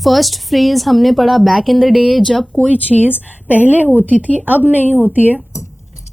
First phrase हमने पढ़ा back in the day, जब कोई चीज़ पहले होती थी अब नहीं होती है,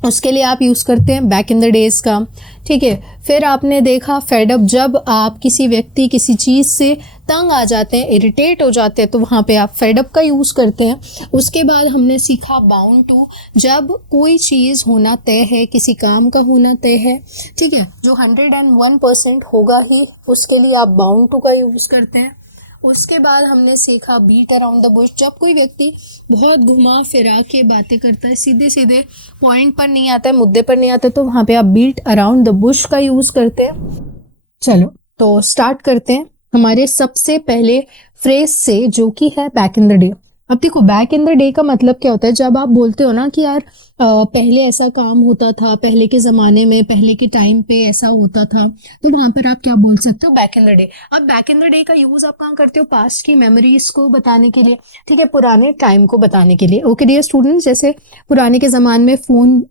उसके लिए आप यूज़ करते हैं बैक इन द डेज का। ठीक है, फिर आपने देखा फेड अप, जब आप किसी व्यक्ति किसी चीज़ से तंग आ जाते हैं, इरिटेट हो जाते हैं, तो वहाँ पे आप फेड अप का यूज़ करते हैं। उसके बाद हमने सीखा बाउंड टू, जब कोई चीज़ होना तय है, किसी काम का होना तय है, ठीक है, जो 101% होगा ही, उसके लिए आप बाउंड टू का यूज़ करते हैं। उसके बाद हमने सीखा बीट अराउंड द बुश, जब कोई व्यक्ति बहुत घुमा फिरा के बातें करता है, सीधे सीधे पॉइंट पर नहीं आता है, मुद्दे पर नहीं आता है, तो वहाँ पे आप बीट अराउंड द बुश का यूज़ करते हैं। चलो तो स्टार्ट करते हैं हमारे सबसे पहले फ्रेज से, जो कि है बैक इन द डे। अब देखो बैक इन द डे का मतलब क्या होता है, जब आप बोलते हो ना कि यार पहले ऐसा काम होता था, पहले के ज़माने में, पहले के टाइम पे ऐसा होता था, तो वहाँ पर आप क्या बोल सकते हो, बैक इन द डे। अब बैक इन द डे का यूज़ आप कहाँ करते हो, पास्ट की मेमोरीज को बताने के लिए, ठीक है, पुराने टाइम को बताने के लिए। ओके डियर स्टूडेंट्स, जैसे पुराने के ज़माने में फ़ोन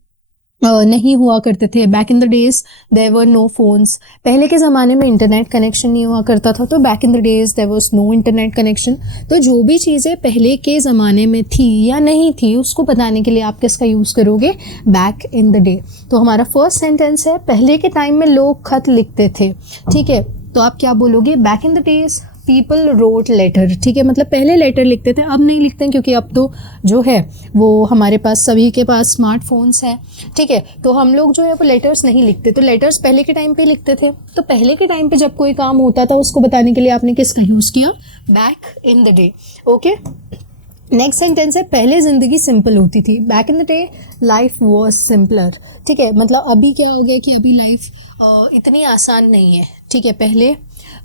नहीं हुआ करते थे, back in the days there were no phones, पहले के ज़माने में इंटरनेट कनेक्शन नहीं हुआ करता था, तो back in the days there was no internet connection. तो जो भी चीज़ें पहले के ज़माने में थी या नहीं थी, उसको बताने के लिए आप किसका यूज़ करोगे, बैक इन द डे। तो हमारा फर्स्ट सेंटेंस है, पहले के टाइम में लोग खत लिखते थे, ठीक है, तो आप क्या बोलोगे, back in the days people wrote letter, ठीक है, मतलब पहले लेटर लिखते थे, अब नहीं लिखते हैं, क्योंकि अब तो जो है वो हमारे पास सभी के पास स्मार्टफोन्स हैं, ठीक है, तो हम लोग जो है वो लेटर्स नहीं लिखते, तो लेटर्स पहले के टाइम पे लिखते थे। तो पहले के टाइम पे जब कोई काम होता था, उसको बताने के लिए आपने किसका यूज़ किया, back in the day. Okay, next sentence है, पहले ज़िंदगी सिंपल होती थी, back in the day life was simpler, ठीक है, मतलब अभी क्या हो गया कि अभी लाइफ इतनी आसान नहीं है, ठीक है, पहले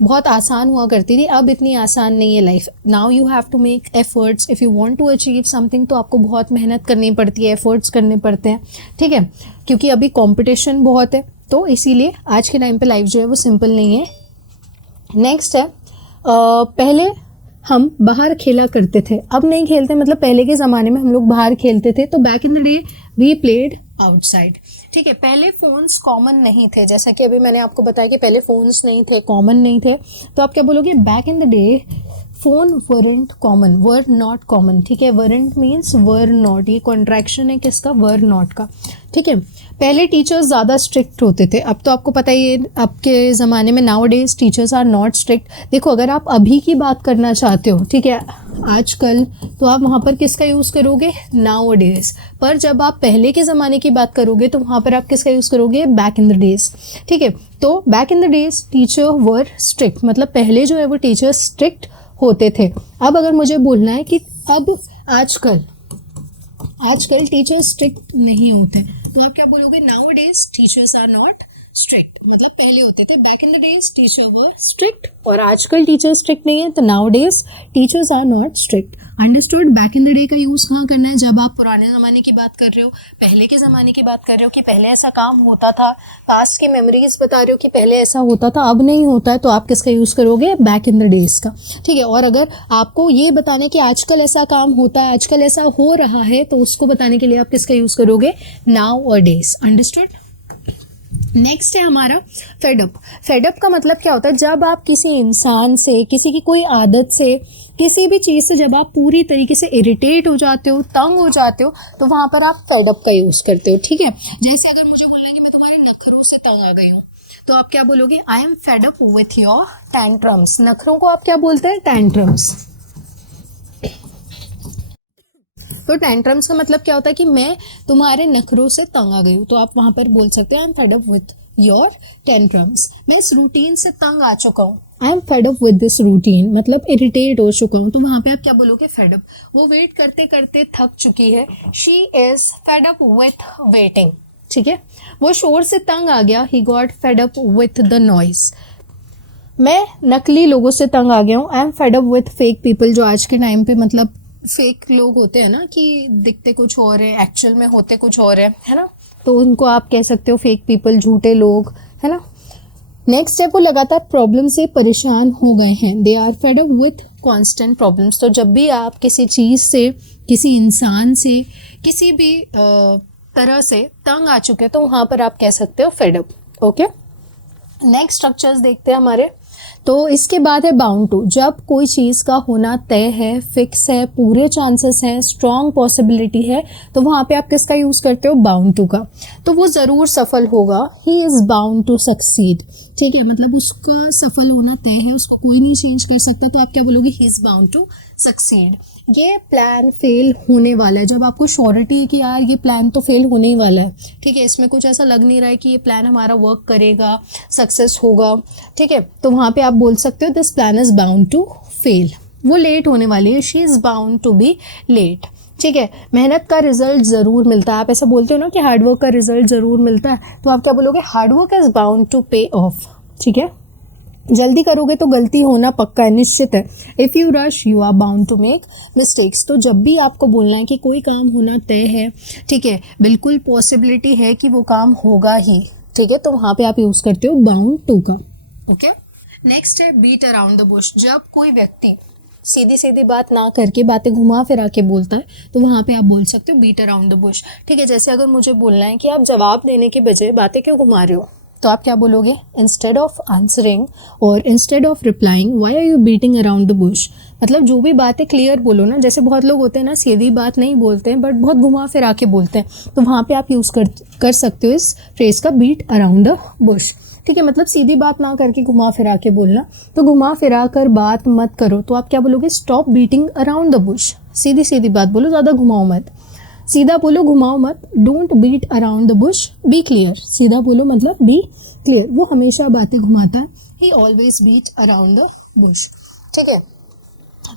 बहुत आसान हुआ करती थी, अब इतनी आसान नहीं है life. Now you have to make efforts if you want to achieve something, तो आपको बहुत मेहनत करनी पड़ती है, एफर्ट्स करने पड़ते हैं, ठीक है, क्योंकि अभी कंपटीशन बहुत है, तो इसीलिए आज के टाइम पे लाइफ जो है वो सिंपल नहीं है। नेक्स्ट है, पहले हम बाहर खेला करते थे, अब नहीं खेलते, मतलब पहले के ज़माने में हम लोग बाहर खेलते थे, तो back in the day we played outside, ठीक है। पहले फ़ोन्स कॉमन नहीं थे, जैसा कि अभी मैंने आपको बताया कि पहले फ़ोन्स नहीं थे, कॉमन नहीं थे, तो आप क्या बोलोगे, back in the day phone weren't common, were not common, ठीक है, वरंट मीन्स वर नॉट, ये कॉन्ट्रैक्शन है किसका, वर नॉट का, ठीक है। पहले टीचर्स ज़्यादा स्ट्रिक्ट होते थे, अब तो आपको पता ही है, अब के ज़माने में nowadays teachers are not strict. देखो अगर आप अभी की बात करना चाहते हो, ठीक है, आजकल, तो आप वहाँ पर किसका यूज़ करोगे, नाउ डेज, पर जब आप पहले के ज़माने की बात करोगे तो वहाँ पर आप किसका यूज़ करोगे, बैक इन द डेज, ठीक है। तो back in the days teacher were strict, मतलब पहले जो है वो टीचर्स स्ट्रिक्ट होते थे। अब अगर मुझे बोलना है कि अब आजकल टीचर्स स्ट्रिक्ट नहीं होते, तो आप क्या बोलोगे, nowadays teachers are not strict, मतलब पहले होते थे, back in the days teacher were strict, और आजकल टीचर स्ट्रिक्ट नहीं है, तो nowadays teachers are not strict. Understood. Back in the day का यूज़ कहाँ करना है, जब आप पुराने ज़माने की बात कर रहे हो, पहले के ज़माने की बात कर रहे हो कि पहले ऐसा काम होता था, पास्ट के मेमोरीज बता रहे हो कि पहले ऐसा होता था अब नहीं होता है, तो आप किसका यूज़ करोगे, बैक इन द डेज का, ठीक है। और अगर आपको ये बताने कि आजकल ऐसा काम होता है, आजकल ऐसा हो रहा है, तो उसको बताने के लिए आप किसका यूज़ करोगे, नाउ और डेज। अंडरस्टूड। नेक्स्ट है हमारा फेडअप। फेडअप का मतलब क्या होता है, जब आप किसी इंसान से, किसी की कोई आदत से, किसी भी चीज़ से जब आप पूरी तरीके से इरिटेट हो जाते हो, तंग हो जाते हो, तो वहाँ पर आप फेडअप का यूज़ करते हो, ठीक है। जैसे अगर मुझे बोलना है कि मैं तुम्हारे नखरों से तंग आ गई हूँ, तो आप क्या बोलोगे, I am fed up with your tantrums. नखरों को आप क्या बोलते हैं, टैंट्रम्स। तो टैंट्रम्स का मतलब क्या होता है कि मैं तुम्हारे नखरों से तंग आ गई हूँ, तो आप वहां पर बोल सकते हैं I am fed up with your tantrums. मैं इस रूटीन से तंग आ चुका हूँ, I am fed up with this routine, मतलब इरिटेट हो चुका हूँ, तो वहां पे आप क्या बोलोगे, फेड अप। वो वेट करते करते थक चुकी है, she is fed up with waiting, ठीक है। वो शोर से तंग आ गया, he got fade up with the noise. मैं नकली लोगों से तंग आ गया हूँ, I am fed up with fake people. जो आज के टाइम पे मतलब फेक लोग होते हैं ना, कि दिखते कुछ और है, एक्चुअल में होते कुछ और है ना, तो उनको आप कह सकते हो फेक पीपल, झूठे लोग, है ना। नेक्स्ट है, वो लगातार प्रॉब्लम से परेशान हो गए हैं, they are fed up with constant problems. तो जब भी आप किसी चीज़ से, किसी इंसान से, किसी भी तरह से तंग आ चुके हैं, तो वहाँ पर आप कह सकते हो fed up. Okay, next structures देखते हैं हमारे। तो इसके बाद है बाउंड टू, जब कोई चीज़ का होना तय है, फिक्स है, पूरे चांसेस हैं, स्ट्रॉन्ग पॉसिबिलिटी है, तो वहाँ पे आप किसका यूज़ करते हो, बाउंड टू का। तो वो ज़रूर सफल होगा, he is bound to succeed, ठीक है, मतलब उसका सफल होना तय है, उसको कोई नहीं चेंज कर सकता, तो आप क्या बोलोगे, he is bound to succeed. ये प्लान फेल होने वाला है, जब आपको श्योरिटी है कि यार ये प्लान तो फेल होने ही वाला है, ठीक है, इसमें कुछ ऐसा लग नहीं रहा है कि ये प्लान हमारा वर्क करेगा, सक्सेस होगा, ठीक है, तो वहाँ पे आप बोल सकते हो this plan is bound to fail. वो लेट होने वाली है, she is bound to be late, ठीक है। मेहनत का रिजल्ट ज़रूर मिलता है, आप ऐसा बोलते हो ना कि हार्डवर्क का रिजल्ट ज़रूर मिलता है, तो आप क्या बोलोगे, हार्डवर्क इज़ बाउंड टू पे ऑफ, ठीक है। जल्दी करोगे तो गलती होना पक्का है, निश्चित है। If you rush you are bound to make mistakes. तो जब भी आपको बोलना है कि कोई काम होना तय है, ठीक है, बिल्कुल पॉसिबिलिटी है कि वो काम होगा ही, ठीक है, तो वहाँ पे आप यूज़ करते हो बाउंड टू का। ओके, नेक्स्ट है बीट अराउंड द बुश। जब कोई व्यक्ति सीधी सीधी बात ना करके बातें घुमा फिरा के बोलता है, तो वहाँ पे आप बोल सकते हो बीट अराउंड द बुश, ठीक है। जैसे अगर मुझे बोलना है कि आप जवाब देने के बजाय बातें क्यों घुमा रहे हो, तो आप क्या बोलोगे, इंस्टेड ऑफ आंसरिंग और instead of replying why are you beating around the bush. मतलब जो भी बातें क्लियर बोलो ना, जैसे बहुत लोग होते हैं ना सीधी बात नहीं बोलते हैं बट बहुत घुमा फिरा के बोलते हैं, तो वहाँ पे आप यूज़ कर सकते हो इस फ्रेज का बीट अराउंड द बुश, ठीक है। मतलब सीधी बात ना करके घुमा फिरा के बोलना, तो घुमा फिरा कर बात मत करो, तो आप क्या बोलोगे, stop beating around the bush. सीधी सीधी बात बोलो, ज़्यादा घुमाओ मत, सीधा बोलो घुमाओ मत। Don't beat around the bush, be clear. सीधा बोलो मतलब बी क्लियर, वो हमेशा बातें घुमाता है, he always beat around the bush, ठीक है।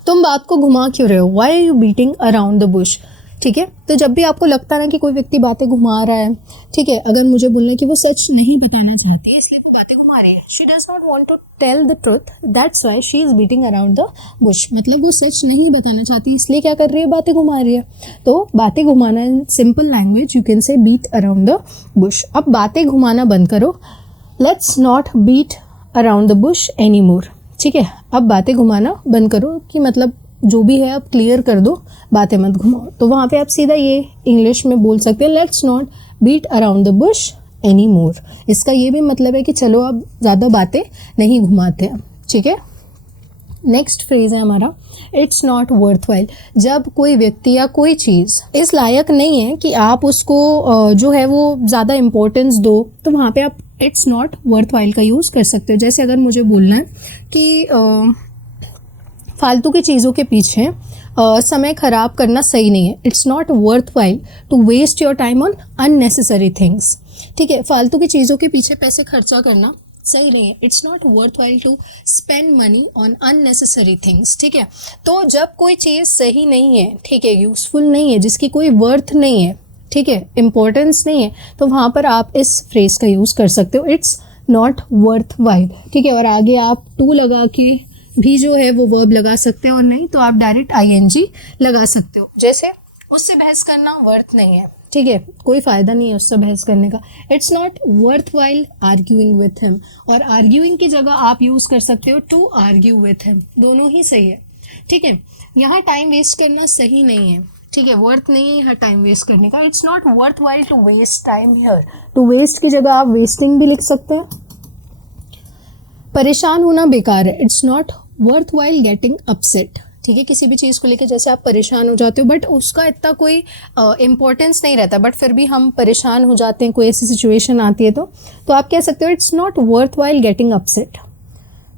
तुम बात को घुमा क्यों रहे हो, why are you beating around the bush, ठीक है। तो जब भी आपको लगता है ना कि कोई व्यक्ति बातें घुमा रहा है, ठीक है, अगर मुझे बोलना है कि वो सच नहीं बताना चाहती है इसलिए वो बातें घुमा रही है, she does not want to tell the truth, that's why she is beating around the bush. मतलब वो सच नहीं बताना चाहती इसलिए क्या कर रही है, बातें घुमा रही है। तो बातें घुमाना in simple language you can say beat around the bush. अब बातें घुमाना बंद करो, let's not beat around the bush any more, ठीक है। अब बातें घुमाना बंद करो कि मतलब जो भी है अब क्लियर कर दो, बातें मत घुमाओ। तो वहाँ पे आप सीधा ये इंग्लिश में बोल सकते हैं, let's not beat around the bush any more. इसका ये भी मतलब है कि चलो अब ज़्यादा बातें नहीं घुमाते हैं, ठीक है। नेक्स्ट फ्रेज है हमारा, इट्स नॉट वर्थवाइल। जब कोई व्यक्ति या कोई चीज़ इस लायक नहीं है कि आप उसको जो है वो ज़्यादा इम्पोर्टेंस दो, तो वहाँ पे आप इट्स नॉट वर्थवाइल का यूज़ कर सकते हो। जैसे अगर मुझे बोलना है कि फालतू की चीज़ों के पीछे समय खराब करना सही नहीं है, it's not worthwhile to waste your time on unnecessary things, ठीक है। फालतू की चीज़ों के पीछे पैसे खर्चा करना सही नहीं है, it's not worthwhile to spend money on unnecessary things, ठीक है। तो जब कोई चीज़ सही नहीं है, ठीक है, यूज़फुल नहीं है, जिसकी कोई वर्थ नहीं है, ठीक है, इम्पोर्टेंस नहीं है, तो वहाँ पर आप इस फ्रेज का यूज़ कर सकते हो, इट्स नॉट वर्थवाइल, ठीक है। और आगे आप टू लगा के भी जो है वो वर्ब लगा सकते हो, और नहीं तो आप डायरेक्ट ING लगा सकते हो। जैसे उससे बहस करना वर्थ नहीं है, ठीक है, कोई फ़ायदा नहीं है उससे बहस करने का, it's not worthwhile arguing with him. और आर्ग्यूइंग की जगह आप यूज़ कर सकते हो टू आर्ग्यू विथ हिम, दोनों ही सही है, ठीक है। यहाँ टाइम वेस्ट करना सही नहीं है, ठीक है, वर्थ नहीं है यहाँ टाइम वेस्ट करने का, it's not worthwhile to waste time here. To waste की जगह आप वेस्टिंग भी लिख सकते हैं। परेशान होना बेकार है, it's not worthwhile getting upset, ठीक है। किसी भी चीज़ को लेकर जैसे आप परेशान हो जाते हो बट उसका इतना कोई इम्पोर्टेंस नहीं रहता, बट फिर भी हम परेशान हो जाते हैं, कोई ऐसी सिचुएशन आती है तो आप कह सकते हो it's not worthwhile getting upset.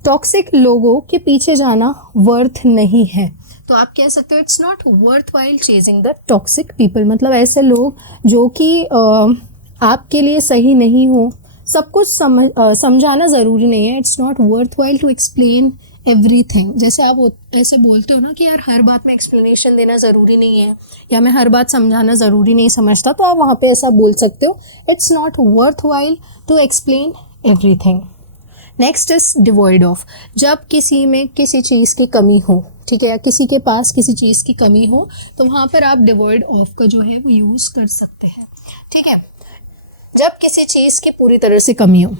Toxic लोगों के पीछे जाना वर्थ नहीं है, तो आप कह सकते हो it's not worthwhile chasing the toxic people. मतलब ऐसे लोग जो कि आपके लिए सही नहीं हो, सब कुछ समझाना ज़रूरी नहीं है, it's not worthwhile to explain everything. जैसे आप ऐसे बोलते हो ना कि यार हर बात में एक्सप्लेनेशन देना ज़रूरी नहीं है, या मैं हर बात समझाना ज़रूरी नहीं समझता, तो आप वहाँ पे ऐसा बोल सकते हो, it's not worthwhile to explain everything. Next is devoid of. जब किसी में किसी चीज़ की कमी हो, ठीक है, या किसी के पास किसी चीज़ की कमी हो, तो वहाँ पर आप डिवॉइड ऑफ का जो है वो यूज़ कर सकते हैं, ठीक है। जब किसी चीज़ की पूरी तरह से कमी हो,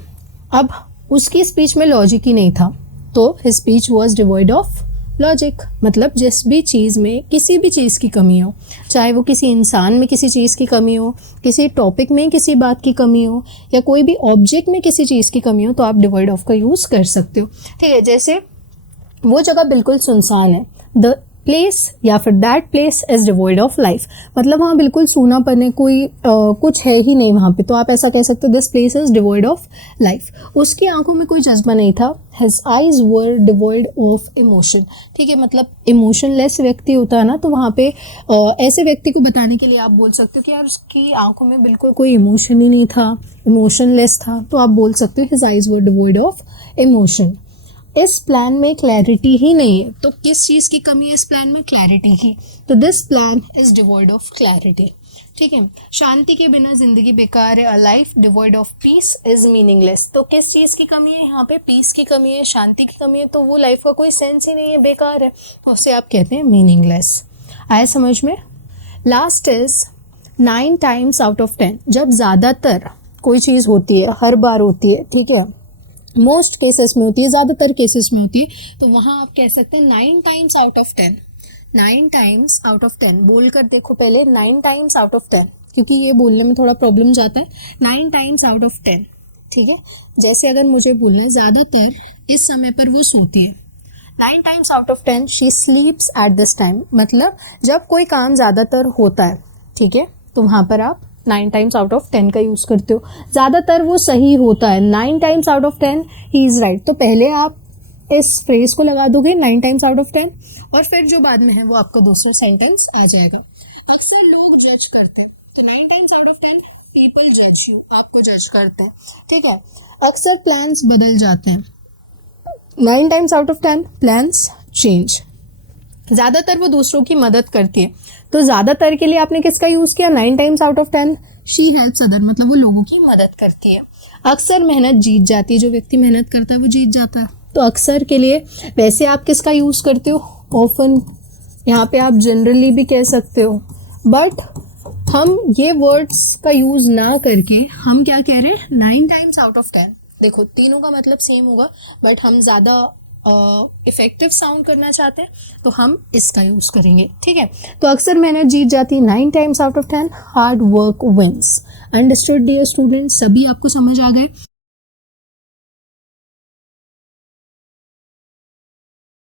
अब उसकी स्पीच में लॉजिक ही नहीं था, तो his speech was devoid of logic, मतलब जिस भी चीज़ में किसी भी चीज़ की कमी हो, चाहे वो किसी इंसान में किसी चीज़ की कमी हो, किसी टॉपिक में किसी बात की कमी हो, या कोई भी ऑब्जेक्ट में किसी चीज़ की कमी हो, तो आप डिवॉइड ऑफ का यूज़ कर सकते हो। ठीक है, जैसे वो जगह बिल्कुल सुनसान है, द प्लेस या फिर that place is devoid of life, मतलब वहाँ बिल्कुल सूनापन है, कोई कुछ है ही नहीं वहाँ पे, तो आप ऐसा कह सकते हो this place is devoid of life. उसकी आंखों में कोई जज्बा नहीं था, his eyes were devoid of emotion. ठीक है, मतलब इमोशनलेस व्यक्ति होता है ना, तो वहाँ पे ऐसे व्यक्ति को बताने के लिए आप बोल सकते हो कि यार उसकी आंखों में बिल्कुल कोई इमोशन ही नहीं था, इमोशनलेस था, तो आप बोल सकते हो his eyes were devoid of emotion. इस प्लान में क्लैरिटी ही नहीं है, तो किस चीज़ की कमी है इस प्लान में? क्लैरिटी की, तो this plan is devoid of clarity. ठीक है, शांति के बिना जिंदगी बेकार है, a life devoid of peace is meaningless, तो किस चीज़ की कमी है यहाँ पे? पीस की कमी है, शांति की कमी है, तो वो लाइफ का कोई सेंस ही नहीं है, बेकार है, उसे आप कहते हैं मीनिंगलेस। आया समझ में? Last is 9 times out of 10, जब ज़्यादातर कोई चीज़ होती है, हर बार होती है, ठीक है, मोस्ट केसेस में होती है, ज़्यादातर केसेस में होती है, तो वहाँ आप कह सकते हैं 9 times out of 10। 9 times out of 10 बोल कर देखो पहले, 9 टाइम्स आउट ऑफ 10, क्योंकि ये बोलने में थोड़ा प्रॉब्लम जाता है। 9 टाइम्स आउट ऑफ 10, ठीक है, जैसे अगर मुझे बोलना है ज़्यादातर इस समय पर वो सोती है, 9 times out of 10 she स्लीप्स at this time, मतलब जब कोई काम ज़्यादातर होता है, ठीक है, तो वहाँ पर आप 9 टाइम्स आउट ऑफ 10 का यूज़ करते हो। ज़्यादातर वो सही होता है, 9 times out of 10 he is right, तो पहले आप इस फ्रेज को लगा दोगे 9 टाइम्स आउट ऑफ 10, और फिर जो बाद में है वो आपका दूसरा सेंटेंस आ जाएगा। अक्सर लोग जज करते हैं, तो 9 टाइम्स आउट ऑफ 10 पीपल जज यू, आपको जज करते हैं। ठीक है, अक्सर प्लान्स बदल जाते हैं, 9 times out of 10 plans change. ज़्यादातर वो दूसरों की मदद करती है, तो ज़्यादातर के लिए आपने किसका यूज़ किया? 9 times out of 10 she helps other, मतलब वो लोगों की मदद करती है। अक्सर मेहनत जीत जाती है, जो व्यक्ति मेहनत करता है वो जीत जाता है, तो अक्सर के लिए वैसे आप किसका यूज़ करते हो? ऑफन, यहाँ पे आप जनरली भी कह सकते हो, बट हम ये वर्ड्स का यूज़ ना करके हम क्या कह रहे हैं? 9 टाइम्स आउट ऑफ 10। देखो तीनों का मतलब सेम होगा, बट हम ज़्यादा इफेक्टिव साउंड करना चाहते हैं तो हम इसका यूज़ करेंगे। ठीक है, तो अक्सर मेहनत जीत जाती है, 9 times out of 10 hard work wins. Understood dear students? सभी आपको समझ आ गए?